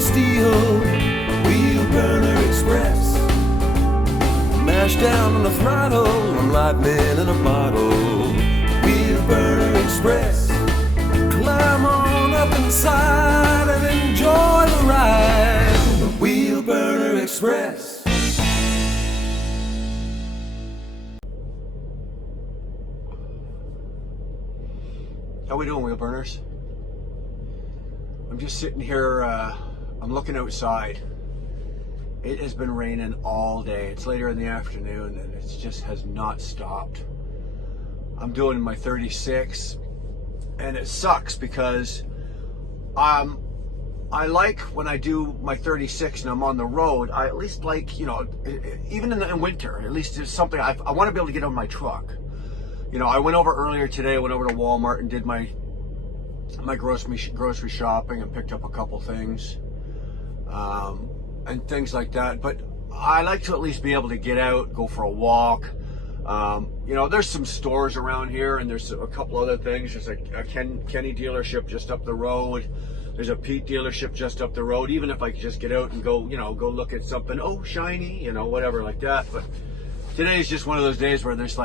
and steel, wheel burner express. Mash down on the throttle, enlightenment in a bottle. Wheel burner express. Climb on up inside and enjoy the ride. Wheel burner express. How we doing, wheel burners? I'm just sitting here, I'm looking outside. It has been raining all day. It's later in the afternoon and it just has not stopped. I'm doing my 36 and it sucks because I like when I do my 36 and I'm on the road, I at least like, you know, even in winter, at least it's something I want to be able to get on my truck. You know, I went over earlier today, I went over to Walmart and did my grocery shopping and picked up a couple things and things like that. But I like to at least be able to get out, go for a walk. You know, there's some stores around here and there's a couple other things. There's a Kenny dealership just up the road. There's a Pete dealership just up the road. Even if I could just get out and go, you know, go look at something, oh, shiny, you know, whatever like that. But today is just one of those days where there's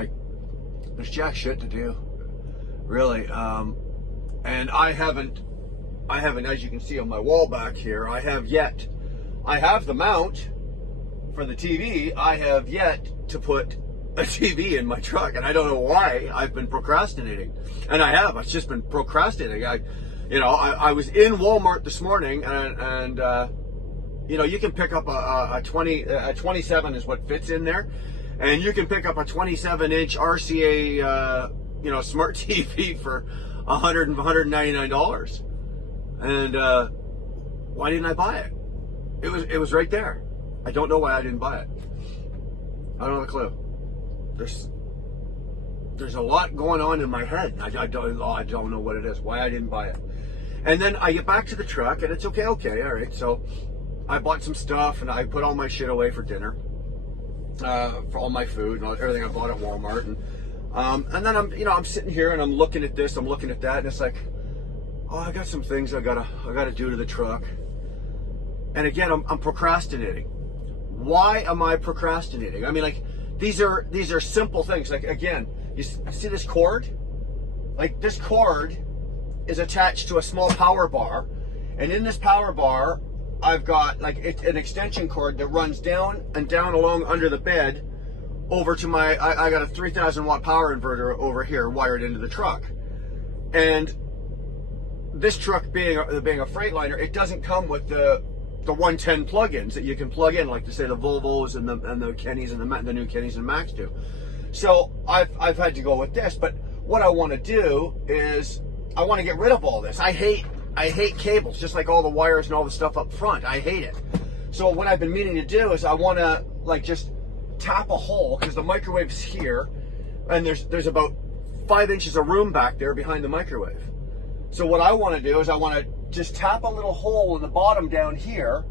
jack shit to do, really. And I haven't, as you can see on my wall back here, I have the mount for the TV. I have yet to put a TV in my truck, and I don't know why. I've been procrastinating, and I've just been procrastinating. I was in Walmart this morning, and you know, you can pick up a 27 is what fits in there. And you can pick up a 27-inch RCA, you know, smart TV for $199. And why didn't I buy it? It was right there. I don't know why I didn't buy it. I don't have a clue. There's a lot going on in my head. I don't know what it is. Why I didn't buy it. And then I get back to the truck, and it's okay, all right. So I bought some stuff, and I put all my shit away for dinner. For all my food and everything I bought at Walmart, and then I'm sitting here and I'm looking at this, I'm looking at that, and it's like, oh, I got some things I gotta do to the truck. And again, I'm procrastinating. Why am I procrastinating? I mean, like, these are simple things. Like, again, you see this cord? Like, this cord is attached to a small power bar, and in this power bar I've got like an extension cord that runs down and down along under the bed over to my, I got a 3,000 watt power inverter over here wired into the truck. And this truck being a Freightliner, it doesn't come with the 110 plugins that you can plug in, like to say the Volvos and the Kennys and the new Kennys and Macs do. So I've had to go with this, but what I want to do is I want to get rid of all this. I hate cables, just like all the wires and all the stuff up front. I hate it. So what I've been meaning to do is I want to like just tap a hole, because the microwave's here, and there's about 5 inches of room back there behind the microwave. So what I want to do is I want to just tap a little hole in the bottom down here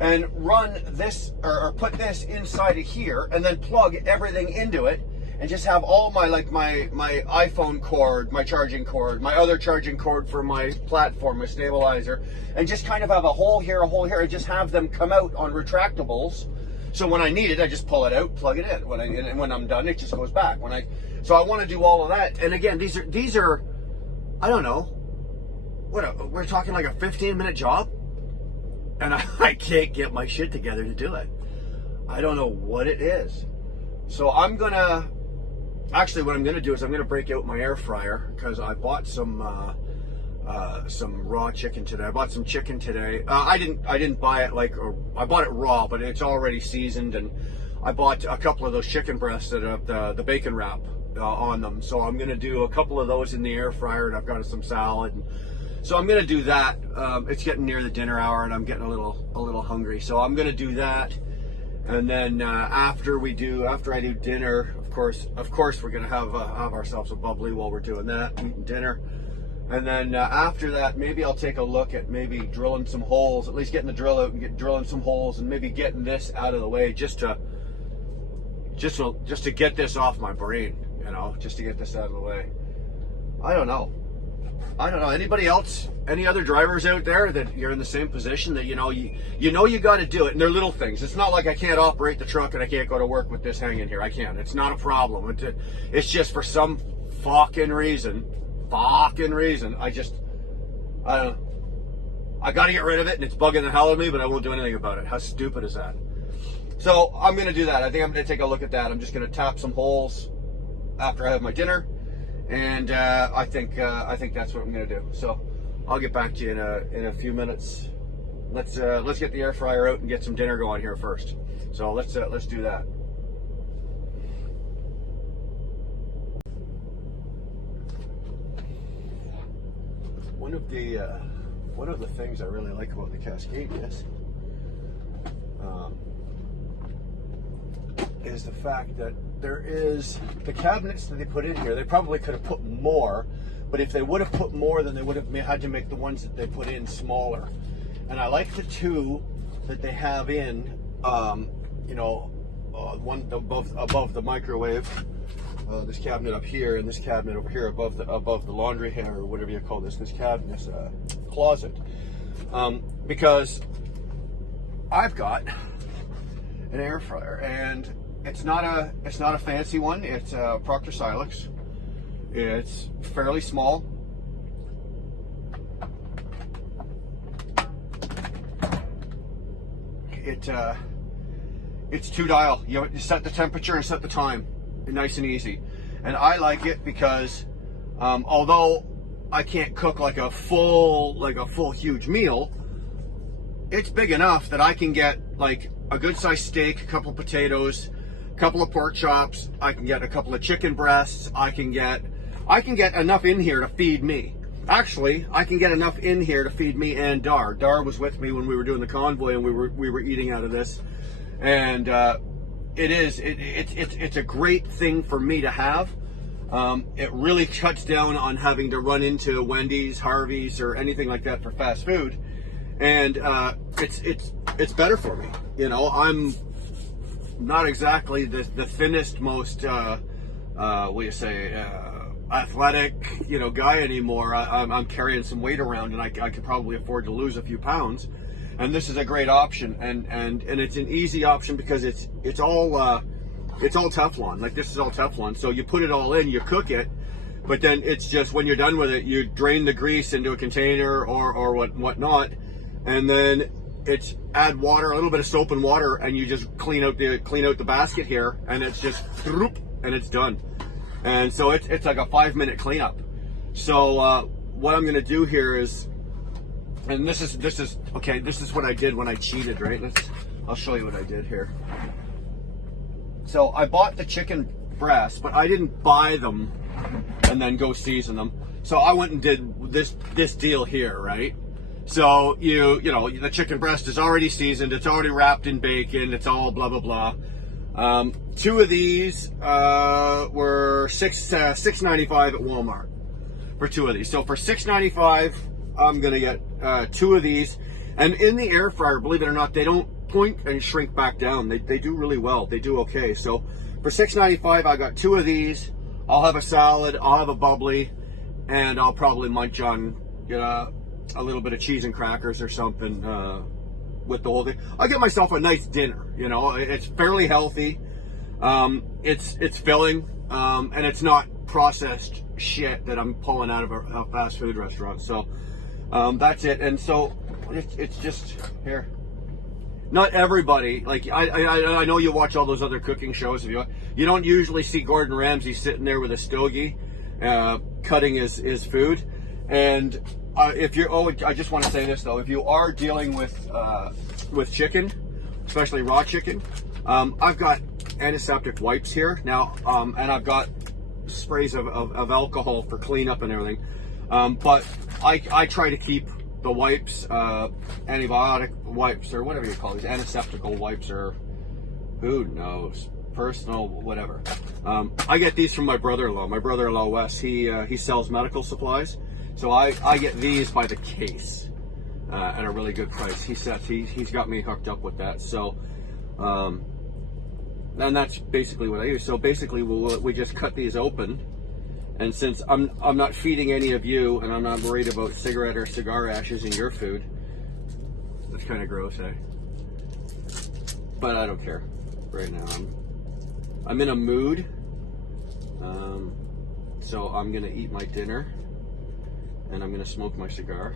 and run this or put this inside of here, and then plug everything into it, and just have all my my iPhone cord, my charging cord, my other charging cord for my platform, my stabilizer, and just kind of have a hole here, and just have them come out on retractables. So when I need it, I just pull it out, plug it in. And when I'm done, it just goes back. So I want to do all of that. And again, these are I don't know, we're talking like a 15-minute job, and I can't get my shit together to do it. I don't know what it is. So actually, what I'm going to do is I'm going to break out my air fryer, because I bought some raw chicken today. I bought some chicken today. I didn't buy it I bought it raw, but it's already seasoned, and I bought a couple of those chicken breasts that have the bacon wrap on them. So I'm going to do a couple of those in the air fryer, and I've got some salad. So I'm going to do that. It's getting near the dinner hour, and I'm getting a little hungry. So I'm going to do that. And then after I do dinner, of course, we're gonna have ourselves a bubbly while we're doing that, eating dinner. And then after that, maybe I'll take a look at maybe drilling some holes, at least getting the drill out and drilling some holes, and maybe getting this out of the way, just to get this off my brain, you know, just to get this out of the way. I don't know. I don't know, anybody else, any other drivers out there that you're in the same position that you got to do it, and they're little things. It's not like I can't operate the truck and I can't go to work with this hanging here. I can. It's not a problem. It's just for some fucking reason, I don't know. I got to get rid of it, and it's bugging the hell out of me, but I won't do anything about it. How stupid is that? So I'm going to do that. I think I'm going to take a look at that. I'm just going to tap some holes after I have my dinner. And I think that's what I'm gonna do. So I'll get back to you in a few minutes. Let's get the air fryer out and get some dinner going here first. So let's do that. One of the things I really like about the Cascadia is the fact that there is the cabinets that they put in here. They probably could have put more, but if they would have put more, then they would have had to make the ones that they put in smaller. And I like the two that they have in, one above the microwave, this cabinet up here, and this cabinet over here above the laundry hair, or whatever you call this cabinet, this closet, because I've got an air fryer, and it's not a fancy one. It's a Proctor Silex. It's fairly small. It's 2-dial. You set the temperature and set the time, nice and easy. And I like it because although I can't cook like a full huge meal, it's big enough that I can get like a good sized steak, a couple of potatoes, a couple of pork chops. I can get a couple of chicken breasts. I can get enough in here to feed me. Actually, I can get enough in here to feed me and Dar. Dar was with me when we were doing the convoy, and we were eating out of this. And it's a great thing for me to have. It really cuts down on having to run into Wendy's, Harvey's, or anything like that for fast food. And it's better for me. You know, I'm not exactly the thinnest, most athletic, guy anymore. I'm carrying some weight around, and I could probably afford to lose a few pounds. And this is a great option, and it's an easy option because it's all Teflon. Like, this is all Teflon. So you put it all in, you cook it, but then it's just when you're done with it, you drain the grease into a container or whatnot, and then it's add water, a little bit of soap and water, and you just clean out the basket here, and it's just and it's done. And so it's like a 5-minute cleanup. So what I'm gonna do here is, and this is okay, this is what I did when I cheated, right? I'll show you what I did here. So I bought the chicken breasts, but I didn't buy them and then go season them. So I went and did this deal here, right? So you know the chicken breast is already seasoned, it's already wrapped in bacon, it's all blah blah blah. 2 of these were $6.95 at Walmart for 2 of these. So for $6.95, I'm gonna get 2 of these. And in the air fryer, believe it or not, they don't point and shrink back down. They do really well. They do okay. So for $6.95, I got 2 of these. I'll have a salad, I'll have a bubbly, and I'll probably munch on a little bit of cheese and crackers or something with the whole thing. I'll get myself a nice dinner. It's fairly healthy. It's filling, and it's not processed shit that I'm pulling out of a fast food restaurant. So that's it. And so it's just here. Not everybody, like I know you watch all those other cooking shows. If you don't usually see Gordon Ramsay sitting there with a stogie cutting his food. And I just want to say this though, if you are dealing with chicken, especially raw chicken, I've got antiseptic wipes here now, and I've got sprays of alcohol for cleanup and everything. But I try to keep the wipes, antibiotic wipes, or whatever you call these, antiseptical wipes, or who knows, personal, whatever. I get these from my brother-in-law. My brother-in-law Wes, he sells medical supplies, so I get these by the case at a really good price. He's got me hooked up with that. So, and that's basically what I use. So basically, we just cut these open, And since I'm not feeding any of you, and I'm not worried about cigarette or cigar ashes in your food, that's kind of gross, eh? But I don't care right now. I'm in a mood, so I'm gonna eat my dinner, and I'm gonna smoke my cigar.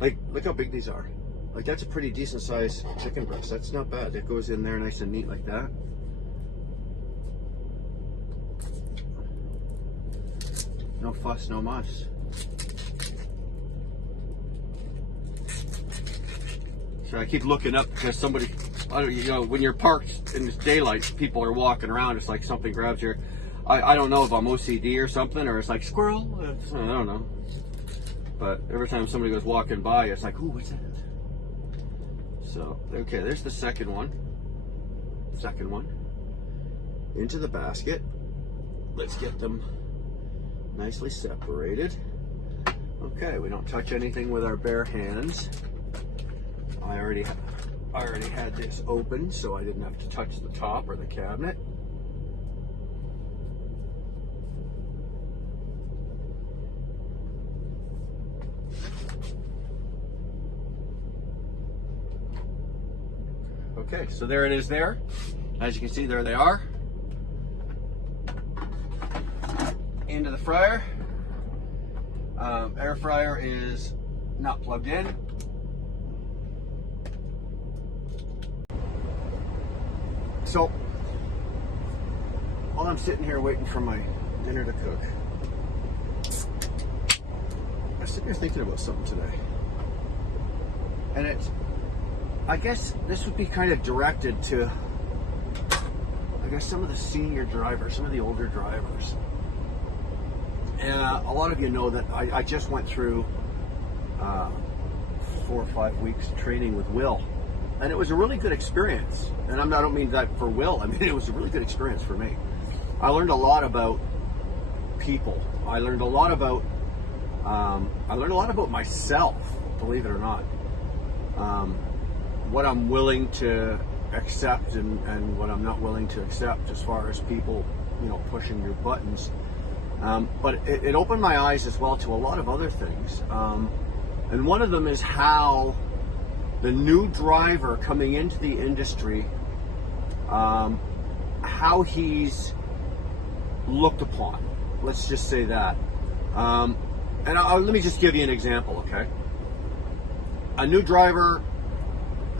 Like, look how big these are. Like, that's a pretty decent sized chicken breast. That's not bad. It goes in there nice and neat like that. No fuss, no muss. So I keep looking up because somebody, you know, when you're parked in this daylight, people are walking around. It's like something grabs your. I don't know if I'm OCD or something, or it's like squirrel. I don't know. But every time somebody goes walking by, it's like, ooh, what's that? So, okay, there's the second one. Second one. Into the basket. Let's get them nicely separated. Okay, we don't touch anything with our bare hands. I already had this open, so I didn't have to touch the top or the cabinet. Okay, so there it is there. As you can see, there they are. Into the fryer. Air fryer is not plugged in. So, while I'm sitting here waiting for my dinner to cook, I was sitting here thinking about something today. And I guess this would be kind of directed to, I guess, some of the senior drivers, some of the older drivers. And a lot of you know that I just went through 4 or 5 weeks training with Will. And it was a really good experience. And I don't mean that for Will. I mean, it was a really good experience for me. I learned a lot about people. I learned a lot about myself, believe it or not. What I'm willing to accept and what I'm not willing to accept as far as people, you know, pushing your buttons. But it opened my eyes as well to a lot of other things. And one of them is how the new driver coming into the industry, how he's looked upon. Let's just say that. And let me just give you an example, okay? A new driver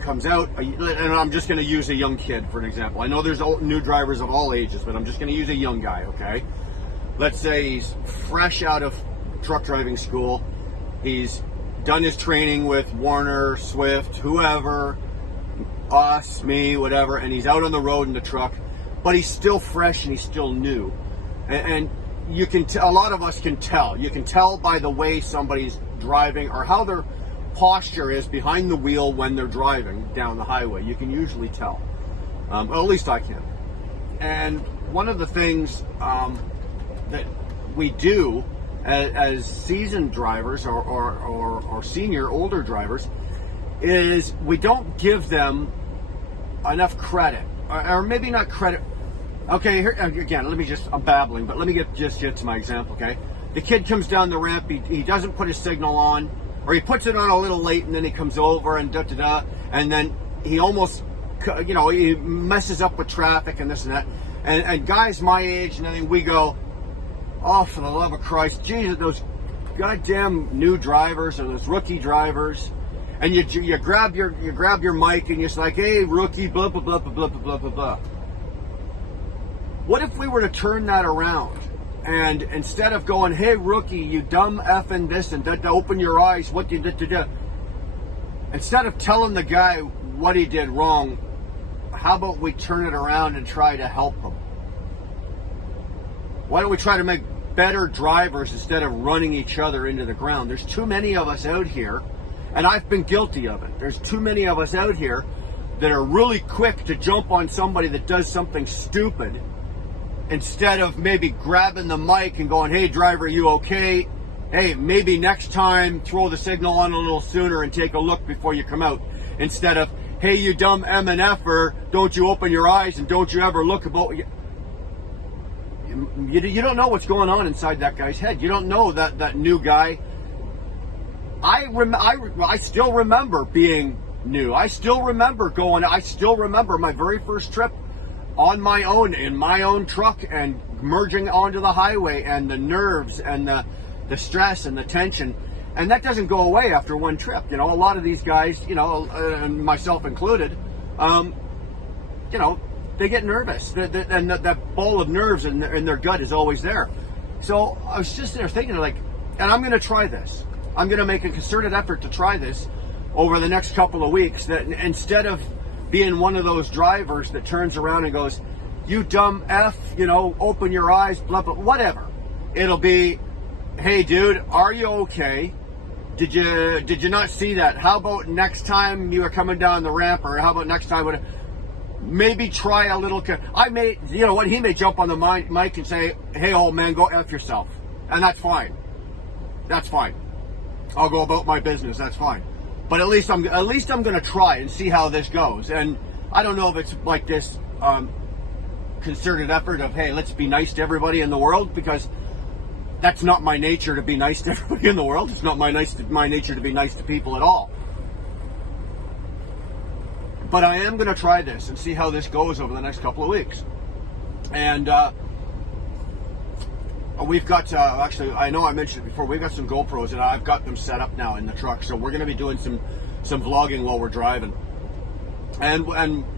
comes out, and I'm just going to use a young kid for an example. I know there's new drivers of all ages, but I'm just going to use a young guy, okay? Let's say he's fresh out of truck driving school. He's done his training with Warner, Swift, whoever, us, me, whatever, and he's out on the road in the truck, but he's still fresh and he's still new. And you can tell, a lot of us can tell. You can tell by the way somebody's driving or how their posture is behind the wheel when they're driving down the highway. You can usually tell. Well, at least I can. And one of the things that we do as seasoned drivers or senior older drivers is we don't give them enough credit, or maybe not credit. Okay, here again, I'm babbling, but let me get to my example, okay? The kid comes down the ramp, he doesn't put his signal on, or he puts it on a little late, and then he comes over and and then he almost, you know, he messes up with traffic and this and that. And guys my age and everything, we go, oh, for the love of Christ, Jesus, those goddamn new drivers or those rookie drivers, and you grab your mic and you're just like, hey, rookie, blah blah blah blah blah blah blah blah. What if we were to turn that around, and instead of going, hey, rookie, you dumb effing this and that, open your eyes, what you did to do, instead of telling the guy what he did wrong, how about we turn it around and try to help him? Why don't we try to make better drivers instead of running each other into the ground? There's too many of us out here, and I've been guilty of it. There's too many of us out here that are really quick to jump on somebody that does something stupid, instead of maybe grabbing the mic and going, hey, driver, you okay? Hey, maybe next time throw the signal on a little sooner and take a look before you come out. Instead of, hey, you dumb MNFer, don't you open your eyes and don't you ever look about you. you don't know what's going on inside that guy's head. You don't know that new guy. I still remember being new. I still remember my very first trip on my own, in my own truck, and merging onto the highway, and the nerves and the stress and the tension. And that doesn't go away after one trip. You know, a lot of these guys, you know, and myself included, you know, they get nervous. And that ball of nerves in their gut is always there. So I was just there thinking, like, and I'm going to try this. I'm going to make a concerted effort to try this over the next couple of weeks, that instead of being one of those drivers that turns around and goes, you dumb F, you know, open your eyes, blah, blah, whatever. It'll be, hey, dude, are you okay? Did you not see that? How about next time you are coming down the ramp, or how about next time, maybe try a little, you know what, he may jump on the mic and say, hey, old man, go F yourself. And that's fine. That's fine. I'll go about my business, that's fine. But at least I'm going to try and see how this goes. And I don't know if it's like this concerted effort of, hey, let's be nice to everybody in the world, because that's not my nature to be nice to everybody in the world. It's not my nature to be nice to people at all. But I am going to try this and see how this goes over the next couple of weeks. And we've got, actually, I know I mentioned it before, we've got some GoPros, and I've got them set up now in the truck. So we're going to be doing some vlogging while we're driving. And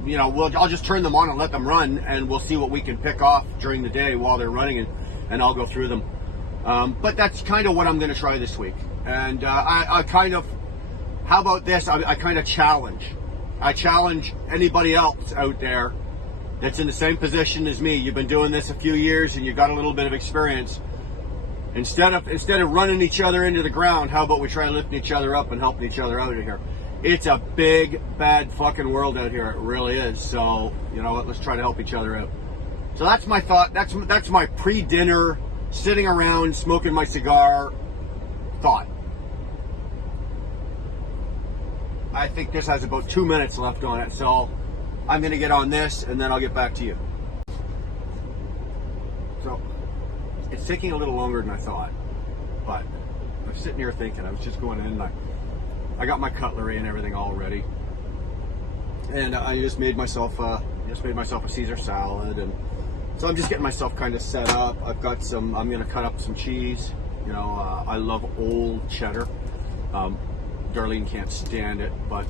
you know, I'll just turn them on and let them run, and we'll see what we can pick off during the day while they're running, and I'll go through them. But that's kind of what I'm going to try this week. And I kind of, how about this? I kind of challenge. I challenge anybody else out there that's in the same position as me. You've been doing this a few years and you've got a little bit of experience. Instead of running each other into the ground, how about we try lifting each other up and helping each other out of here? It's a big, bad fucking world out here. It really is. So, you know what? Let's try to help each other out. So that's my thought. That's my pre-dinner, sitting around, smoking my cigar thought. I think this has about 2 minutes left on it, so I'm going to get on this, and then I'll get back to you. So, it's taking a little longer than I thought, but I'm sitting here thinking. I was just going in, and I got my cutlery and everything all ready, and I just made myself a Caesar salad, and so I'm just getting myself kind of set up. I've got some. I'm going to cut up some cheese. You know, I love old cheddar. Darlene can't stand it, but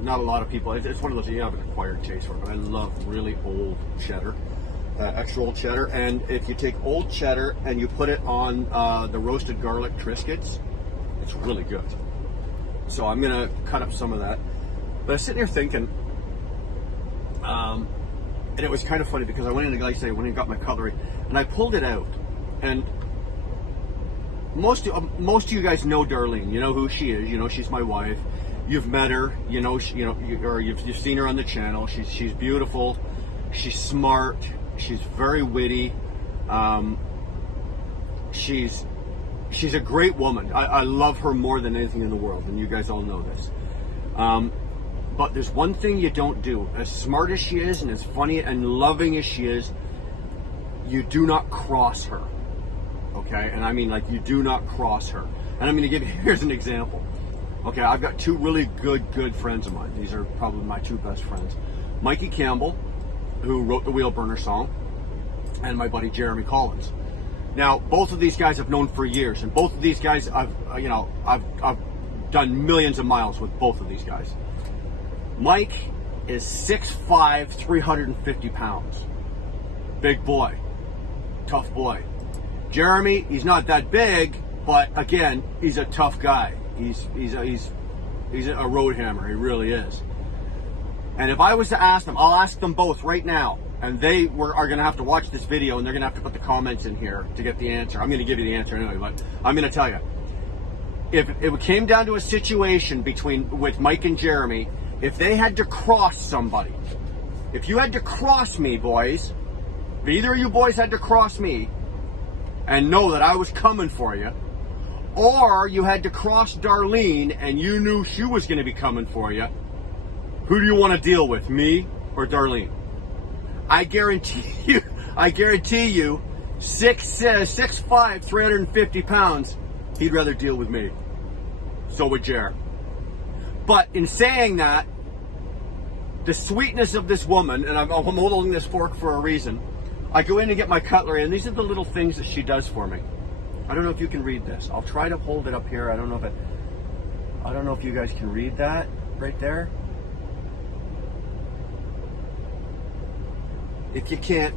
not a lot of people. It's one of those, you have an acquired taste for it, but I love really old cheddar, extra old cheddar. And if you take old cheddar and you put it on the roasted garlic Triscuits, it's really good. So I'm going to cut up some of that. But I was sitting here thinking, and it was kind of funny because I went in, like I say, when I got my cutlery, and I pulled it out, and most of you guys know Darlene. You know who she is. You know she's my wife. You've met her. You know you've seen her on the channel. She's beautiful. She's smart. She's very witty. She's a great woman. I love her more than anything in the world, and you guys all know this. But there's one thing you don't do. As smart as she is, and as funny and loving as she is, you do not cross her. Okay, and I mean, like, you do not cross her. And I'm going to give you, here's an example. Okay, I've got two really good friends of mine. These are probably my two best friends. Mikey Campbell, who wrote the Wheel Burner song, and my buddy Jeremy Collins. Now, both of these guys I've known for years, and both of these guys I've done millions of miles with both of these guys. Mike is 6'5", 350 pounds. Big boy. Tough boy. Jeremy, he's not that big, but again, he's a tough guy. He's a road hammer. He really is. And if I was to ask them, I'll ask them both right now, and they are going to have to watch this video, and they're going to have to put the comments in here to get the answer. I'm going to give you the answer anyway, but I'm going to tell you. If it came down to a situation with Mike and Jeremy, if they had to cross somebody, if you had to cross me, boys, if either of you boys had to cross me, and know that I was coming for you, or you had to cross Darlene and you knew she was going to be coming for you, who do you want to deal with, me or Darlene? I guarantee you, 6'5", 350 pounds, he'd rather deal with me. So would Jer. But in saying that, the sweetness of this woman, and I'm holding this fork for a reason, I go in and get my cutlery, and these are the little things that she does for me. I don't know if you can read this. I'll try to hold it up here. I don't know if you guys can read that right there. If you can't,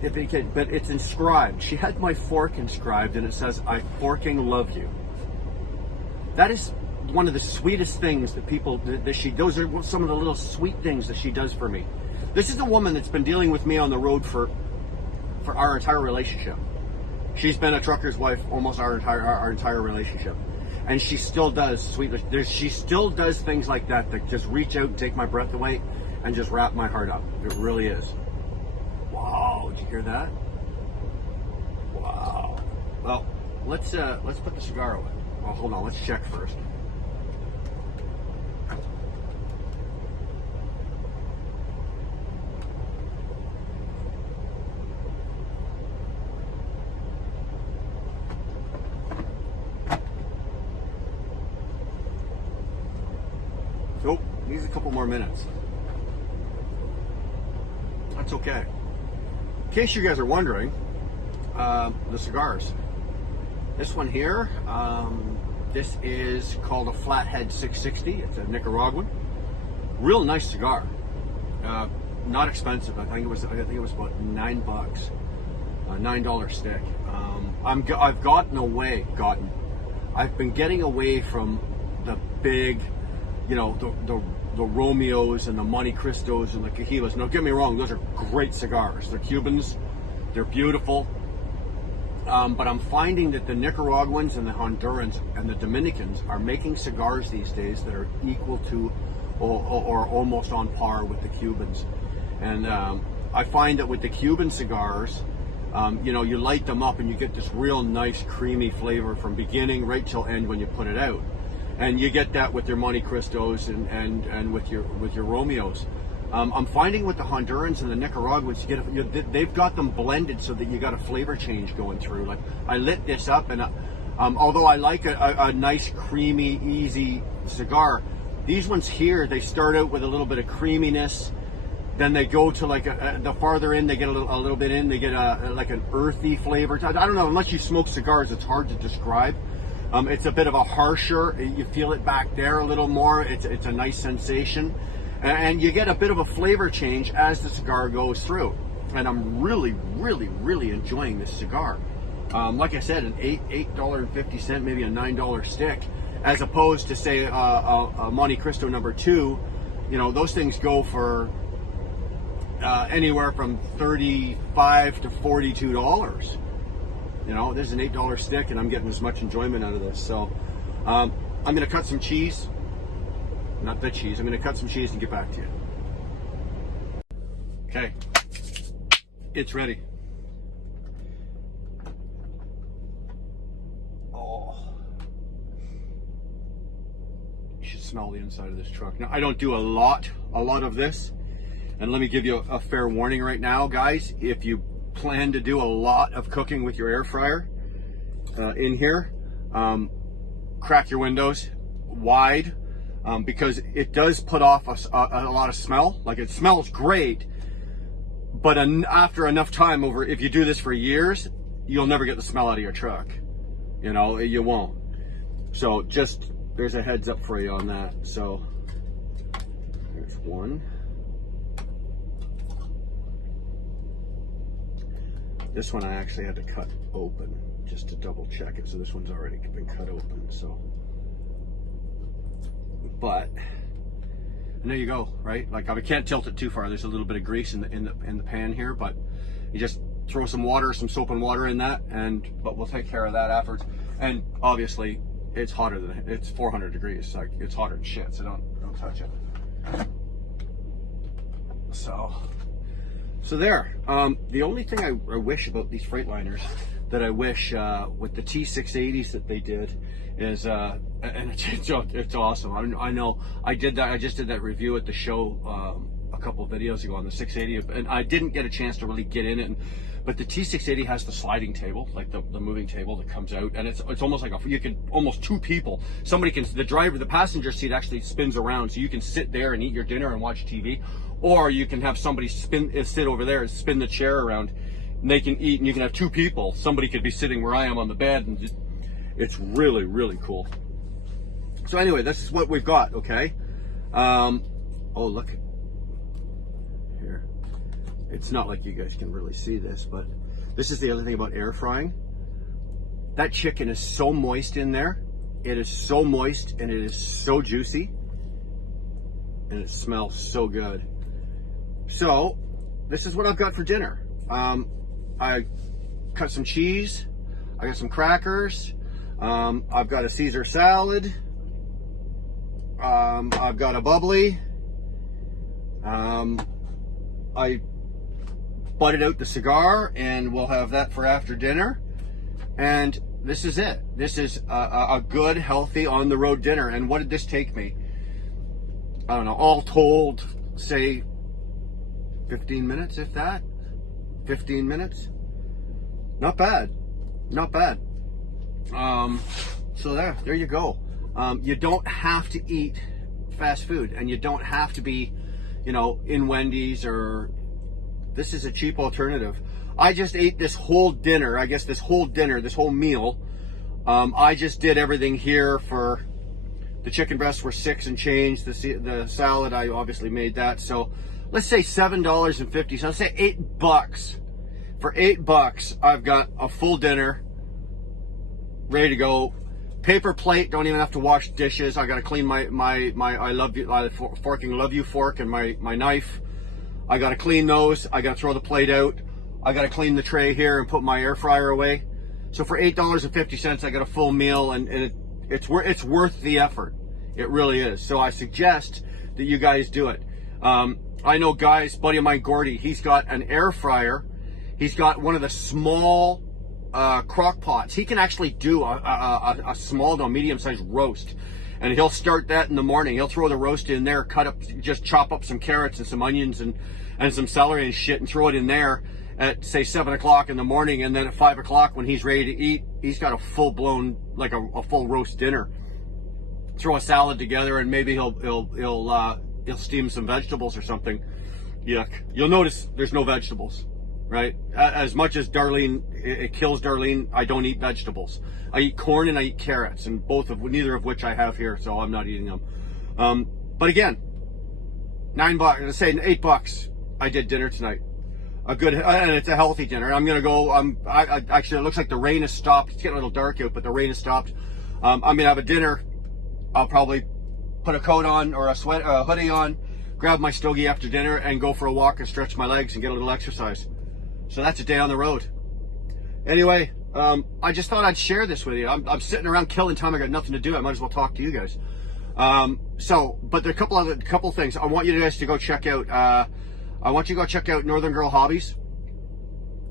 but it's inscribed. She had my fork inscribed, and it says, "I forking love you." That is one of the sweetest things that those are some of the little sweet things that she does for me. This is a woman that's been dealing with me on the road for our entire relationship. She's been a trucker's wife almost our entire relationship. And she still does she still does things like that just reach out and take my breath away and just wrap my heart up. It really is. Wow, did you hear that? Wow. Well, let's put the cigar away. Well, hold on, let's check first. Nope, needs a couple more minutes. That's okay. In case you guys are wondering, the cigars. This one here, this is called a Flathead 660. It's a Nicaraguan. Real nice cigar. Not expensive. I think it was about $9, $9 stick. I've been getting away from the big, the Romeos and the Monte Cristos and the Cajitas. Now, get me wrong, those are great cigars. They're Cubans. They're beautiful. But I'm finding that the Nicaraguans and the Hondurans and the Dominicans are making cigars these days that are equal to or almost on par with the Cubans. And I find that with the Cuban cigars, you light them up and you get this real nice creamy flavor from beginning right till end when you put it out. And you get that with their Monte Cristos and with your Romeos. I'm finding with the Hondurans and the Nicaraguans, they've got them blended so that you got a flavor change going through. Like I lit this up, and although I like a nice, creamy, easy cigar, these ones here, they start out with a little bit of creaminess. Then they go to the farther in, they get a little bit in, they get like an earthy flavor. I don't know, unless you smoke cigars, it's hard to describe. It's a bit of a harsher, you feel it back there a little more. It's a nice sensation. And you get a bit of a flavor change as the cigar goes through. And I'm really, really, really enjoying this cigar. Like I said, an $8.50, maybe a $9 stick, as opposed to say a Monte Cristo number 2. Those things go for anywhere from $35 to $42. There's an $8 stick, and I'm getting as much enjoyment out of this. So I'm going to cut some cheese. Not the cheese. I'm going to cut some cheese and get back to you. Okay. It's ready. Oh. You should smell the inside of this truck. Now, I don't do a lot of this. And let me give you a fair warning right now, guys. If you plan to do a lot of cooking with your air fryer in here, crack your windows wide. Because it does put off a lot of smell. Like, it smells great, but after enough time, if you do this for years, you'll never get the smell out of your truck. You won't. So there's a heads up for you on that. So there's one. This one I actually had to cut open just to double check it. So this one's already been cut open. So. But and there you go, right? Like, I can't tilt it too far. There's a little bit of grease in the pan here, but you just throw some soap and water in that, but we'll take care of that afterwards. And obviously, it's hotter than it's 400 degrees. Like, it's hotter than shit. So don't touch it. So there. The only thing I wish about these Freightliners that I wish with the T680s that they did is and it's awesome. I know I did that. I just did that review at the show a couple of videos ago on the 680, and I didn't get a chance to really get in it. But the T680 has the sliding table, like the moving table that comes out, and it's almost like you can almost two people. Somebody can, the passenger seat actually spins around, so you can sit there and eat your dinner and watch TV, or you can have somebody sit over there and spin the chair around, and they can eat, and you can have two people. Somebody could be sitting where I am on the bed, and it's really, really cool. So anyway, this is what we've got, okay? Oh, look. Here. It's not like you guys can really see this, but this is the other thing about air frying. That chicken is so moist in there. It is so moist, and it is so juicy. And it smells so good. So, this is what I've got for dinner. I cut some cheese. I got some crackers. I've got a Caesar salad. I've got a bubbly. I butted out the cigar, and we'll have that for after dinner. And this is it. This is a good, healthy, on-the-road dinner. And what did this take me? I don't know, all told, say 15 minutes, if that. 15 minutes. Not bad. Not bad. So there you go. You don't have to eat fast food, and you don't have to be, in Wendy's, or this is a cheap alternative. I just ate this whole dinner, this whole meal. I just did everything here. For the chicken breasts were $6 and change. The salad, I obviously made that. So let's say $7.50. So let's say $8. For $8, I've got a full dinner ready to go. Paper plate, don't even have to wash dishes. I got to clean my I love you fork and my knife. I got to clean those. I got to throw the plate out. I got to clean the tray here and put my air fryer away. So for $8.50, I got a full meal, and it's worth the effort. It really is. So I suggest that you guys do it. I know guys, buddy of mine, Gordy, he's got an air fryer. He's got one of the small crock pots. He can actually do a small to medium-sized roast, and he'll start that in the morning. He'll throw the roast in there, just chop up some carrots and some onions and some celery and shit, and throw it in there at, say, 7 o'clock in the morning, and then at 5 o'clock when he's ready to eat, he's got a full-blown, like a full roast dinner. Throw a salad together, and maybe he'll steam some vegetables or something. Yuck. You'll notice there's no vegetables. Right? As much as Darlene, it kills Darlene, I don't eat vegetables. I eat corn and I eat carrots, and neither of which I have here, so I'm not eating them. But again, $9, let's say $8. I did dinner tonight. And it's a healthy dinner. I'm gonna go. Actually, it looks like the rain has stopped. It's getting a little dark out, but the rain has stopped. I'm gonna have a dinner. I'll probably put a coat on or a hoodie on, grab my stogie after dinner, and go for a walk and stretch my legs and get a little exercise. So that's a day on the road. Anyway, I just thought I'd share this with you. I'm sitting around killing time. I got nothing to do. I might as well talk to you guys. But there are a couple things I want you guys to go check out. I want you to go check out Northern Girl Hobbies.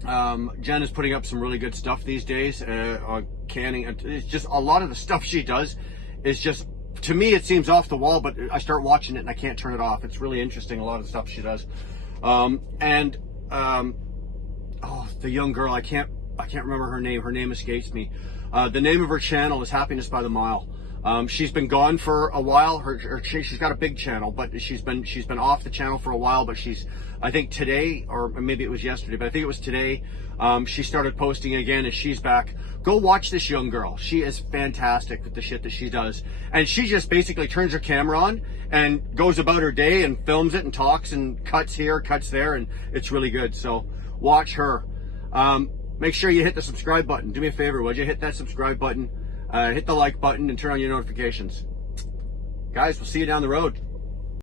Jen is putting up some really good stuff these days on canning. It's just a lot of the stuff she does is just, to me, it seems off the wall, but I start watching it and I can't turn it off. It's really interesting, a lot of the stuff she does. The young girl, I can't remember her name. Her name escapes me. The name of her channel is Happiness by the Mile. She's been gone for a while. She's got a big channel, but she's been off the channel for a while. But I think today, or maybe it was yesterday, but I think it was today, she started posting again, and she's back. Go watch this young girl. She is fantastic with the shit that she does, and she just basically turns her camera on and goes about her day and films it and talks and cuts here, cuts there, and it's really good. So watch her. Make sure you hit the subscribe button. Do me a favor, would you? Hit that subscribe button, hit the like button, and turn on your notifications. Guys, we'll see you down the road.